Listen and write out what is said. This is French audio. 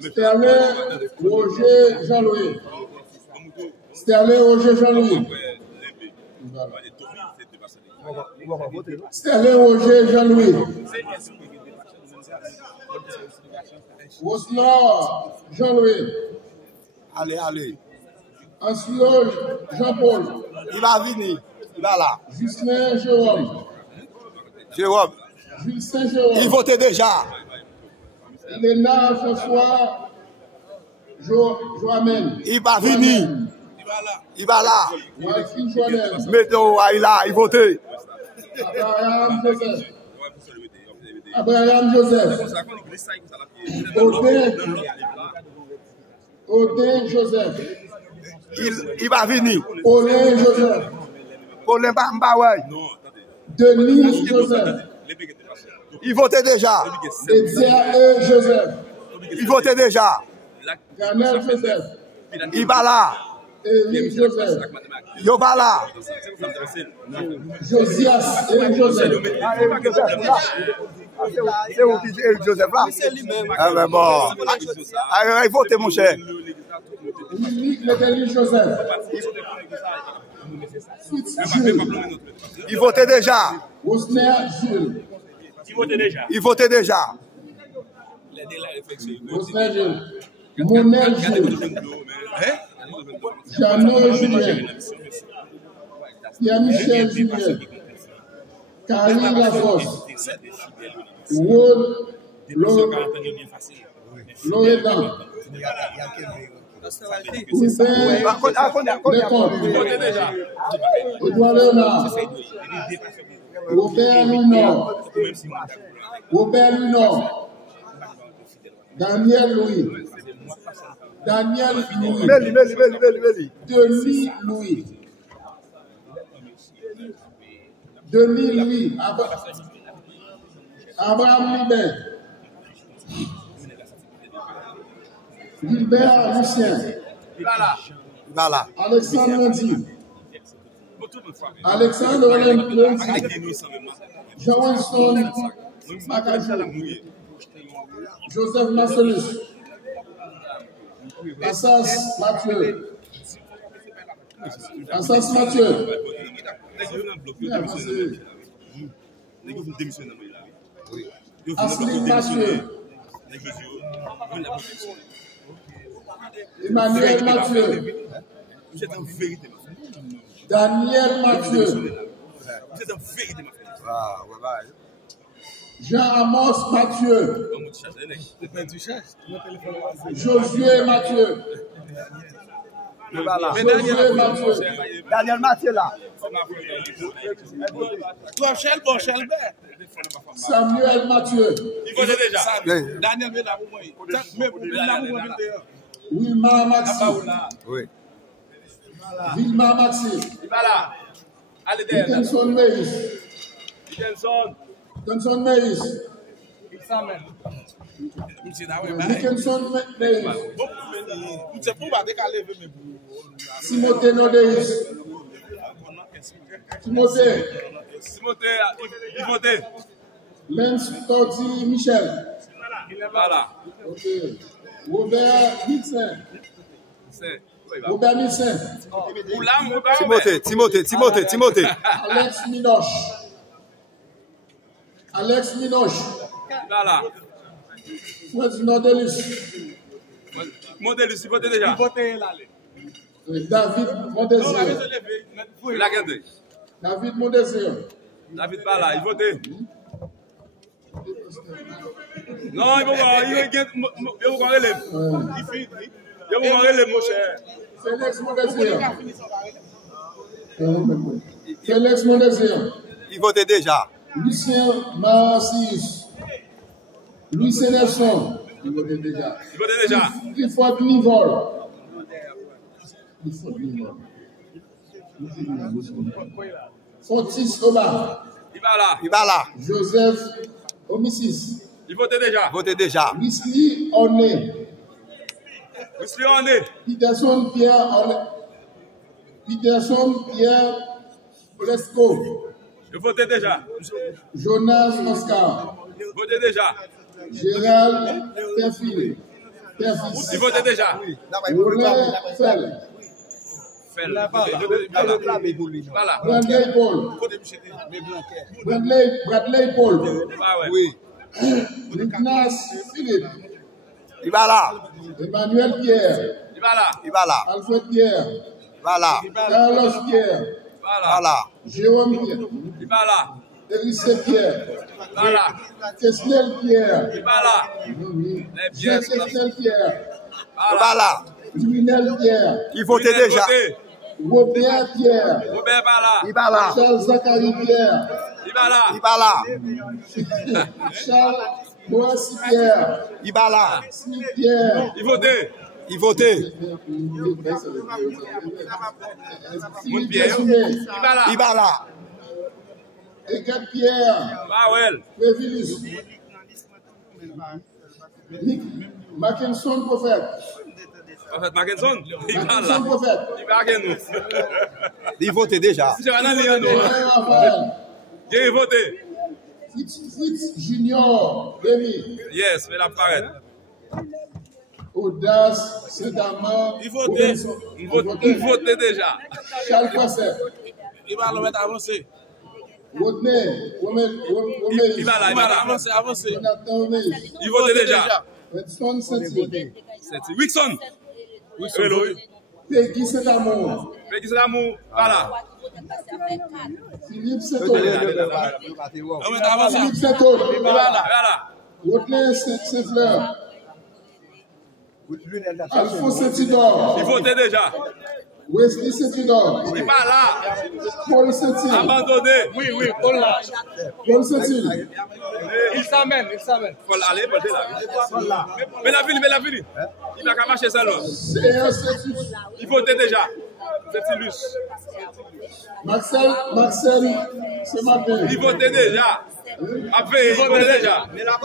Sterling Roger Jean-Louis. Sterling Roger Jean-Louis. Sterling Roger Jean-Louis. Rosnar Jean-Louis. Allez. Ansloj Jean-Paul. Il va venir. Il va là. Justin Jérôme. Justin Jérôme. Il votait déjà. Léna François Joamel. Il va venir. Il va là. Martin Joannel. Mettons, il votait. Abraham Joseph. Odin Joseph. Il va venir. Olin Joseph. Olin Bambaway. Denis Joseph. Il votait déjà. Etia Joseph. Il votait déjà. Ganel Joseph. Il va là. Eric Joseph. Il va là. Josias Joseph. C'est où qui dit Eric Joseph là? Ah ben bon. Il votait mon cher. Willy Médéli Joseph. Il votait déjà. Osner Jules. Il votait déjà. Osner Jules. Monel Jules. Jeannot Julien. Pierre-Michel Julien. Karine Lafosse. Wood Loredan. Edouard Léonard. Robert Lunor. Daniel Louis. Denis Louis. Abraham Libert. Gilbert Lucien. Voilà. Alexandre Lundi. Alexandre Lundi. Jean-Winston Macajou. Joseph Marcellus. Assas Mathieu. Asline Mathieu. Emmanuel Mathieu. Daniel Mathieu. Jean-Amos Mathieu. Josué Mathieu. Daniel Mathieu là. Samuel Mathieu. Il faut déjà. Daniel Wilma Maxime. Oui. Vilma Maxime. Il va là. Allez derrière. Dickinson Meis. Dickinson Meis. Dickinson Meis. Timothée Nodeis. Timothée. Il votait. Lens Torti Michel. Voilà. Ok. Robert Milsen. Robert Milsen. Timothée. Alex Minoche. Voilà. Nodelis. Modèle, il votait déjà. David Mondésir. Il a gardé. David Mondésir. David va là, il votait. Non, il va voir, il va voir relève. Il va voir relève, mon cher. Félix Mondésir. Félix Mondésir. Il votait déjà. Lucien Marcius. Louis Sénesson. Il votait déjà. Clifford Nivol. Fortis Oba. Il va là. Joseph Omisis. Il votait déjà. Wesley Orné. Peterson Pierre Olesco. Il votait déjà. Jonas Oscar. Votait déjà. Gérald Perfil. Il vote déjà. Roland Fell. Voilà. Bradley Paul. Bradley Paul. Ah ouais. Oui. Ignace Philippe. Il va là. Emmanuel Pierre. Il va là. Il va là. Alfred Pierre. Il va là. Carlos Pierre. Voilà. Voilà. Jérôme Pierre. Il va là. Elise Pierre. Voilà. Tesnel Pierre. Il va là. Jean-Tesnel Pierre. Il va là. Luminel Pierre. Il votait déjà. Robert Pierre. Robert va là. Il va là. Charles Zachary Pierre. Il va là. Il va là. Charles Boissy Pierre. Il va là. Smith Pierre. Il vote. Il votait. Mon Pierre. Il va là. Il va là. Egat Pierre. Powell. Prévilus. Mackinson Prophète. En fait, Mackinson. Il va Mackinson là. Prophète. Il va gagner nous. Il votait déjà. Si je vais aller à nous. Raphaël. Il vote. Fritz Junior. Rémi. Yes, mais la paraît. Audace. Saint-Amand. Il vote. Il vote déjà. Charles Passet. Il va le mettre avancé. Rodney. Il va là. Il va là. Avancer. Jonathan Omeis. Il vote déjà. Edson Saint-Hilaire. C'est Wilson. Hello. Peggy Saint-Amour. Peggy Saint-Amour. Voilà. Philippe Saint-Amour. Avancer. Philippe Saint-Amour. Voilà. Rodney Saint-Fleur. Alphonse Saint-Idor. Il vote déjà. Wesley Saint-Idor. Il va là. Paul Saint-Hilaire. Abandonné. Oui, Paul là. Paul Saint-Hilaire. Il s'amène. Faut aller, faut là. Mais la ville. Il va qu'à marcher seul. C.R. Saint-Hilaire. Il vote déjà. C'est Lus. Marcel Saint-Martin. Il vote déjà. Après, il vote déjà. Mais la